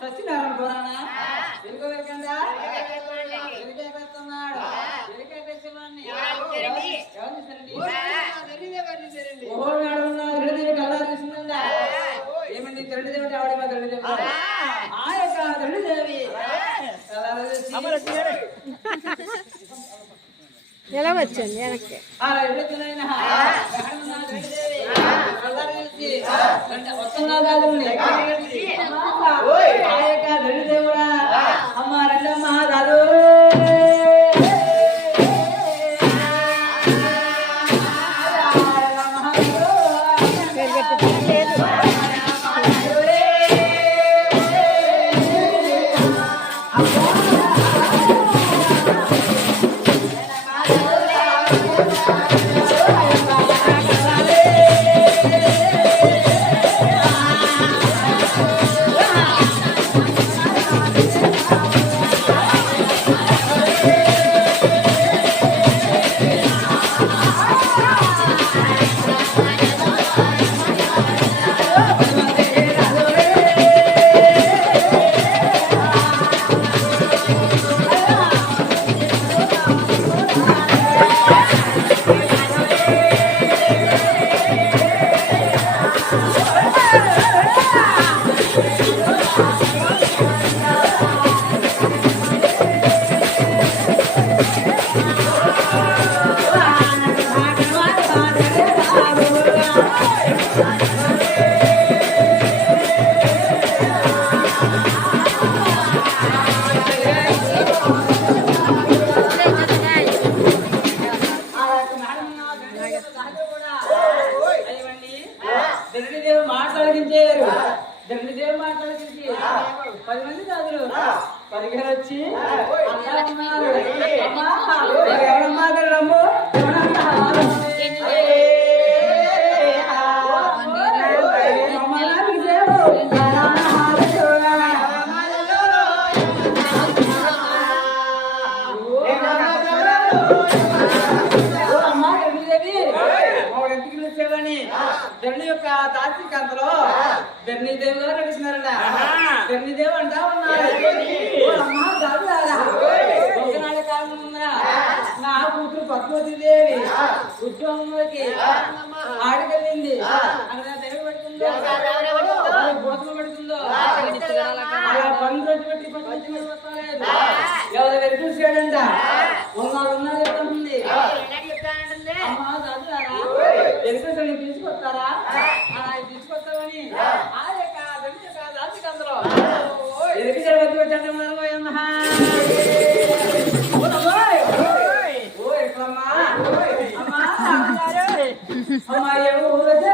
సత్యనారాయణ పురాణ పెడుతున్నాడు. పెట్టేవాడిని ఓహో మేడం ఏమండి ఆవిడ మా ధరణిదేవి ఆ. యొక్క చూసి ఎలా వచ్చాను వెనక్కి వస్తున్నా కాదులు పరిగెలు వచ్చి అలా ఉన్నారు. అమ్మా, యొక్క దాసికాంతలో ధరణిదేవి గారు నడిచినారట ధరణిదేవి అంటా ఉన్నారు. కాలం ముందర నా కూతురు పద్మవతి దేవి ఉద్యోగంలోకి ఆడికెళ్ళింది అక్కడ తెలుగు పెడుతుందో. బోధన పెడుతుందో. అలా పెట్టి పట్టుకొచ్చి ఎవరు చూసాడంట ఉన్నాడు ఉన్నాడు ఎదుగుతాడు తీసుకొస్తారా? అలా తీసుకొస్తామని? యొక్క దాసికందరూ ఎదుగు జరగదు వచ్చాడు ఓ ఎక్కడమ్మా అమ్మా. అమ్మా ఎవరు ఇవిడి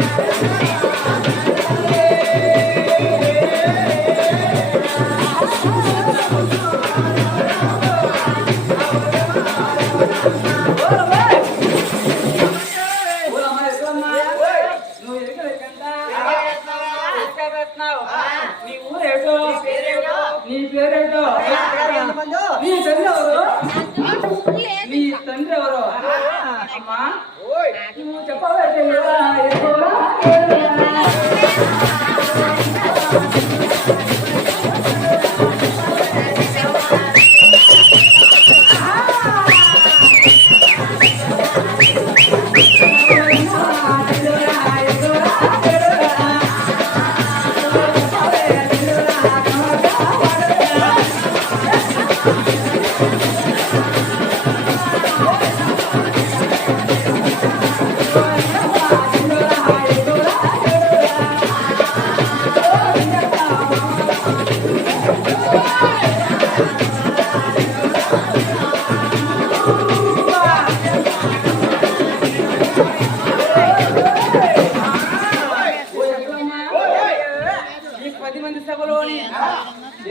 మాట్లాడుతున్నావు? నీ పేరేటో నీ చదివావు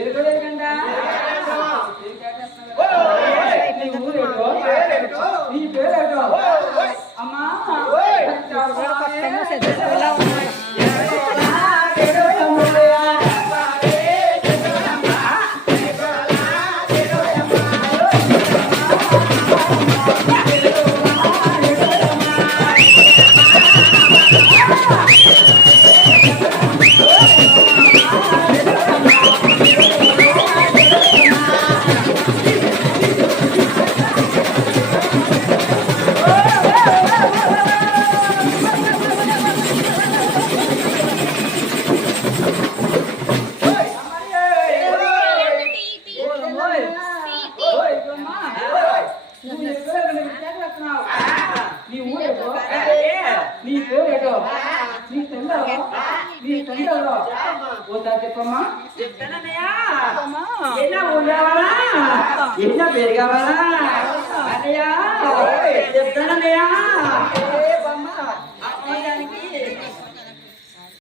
Tiene నీ తొందరలో ఎన్న ఉండవాలా ఎన్న అన్నయ్యా చెప్తానన్నయ్యా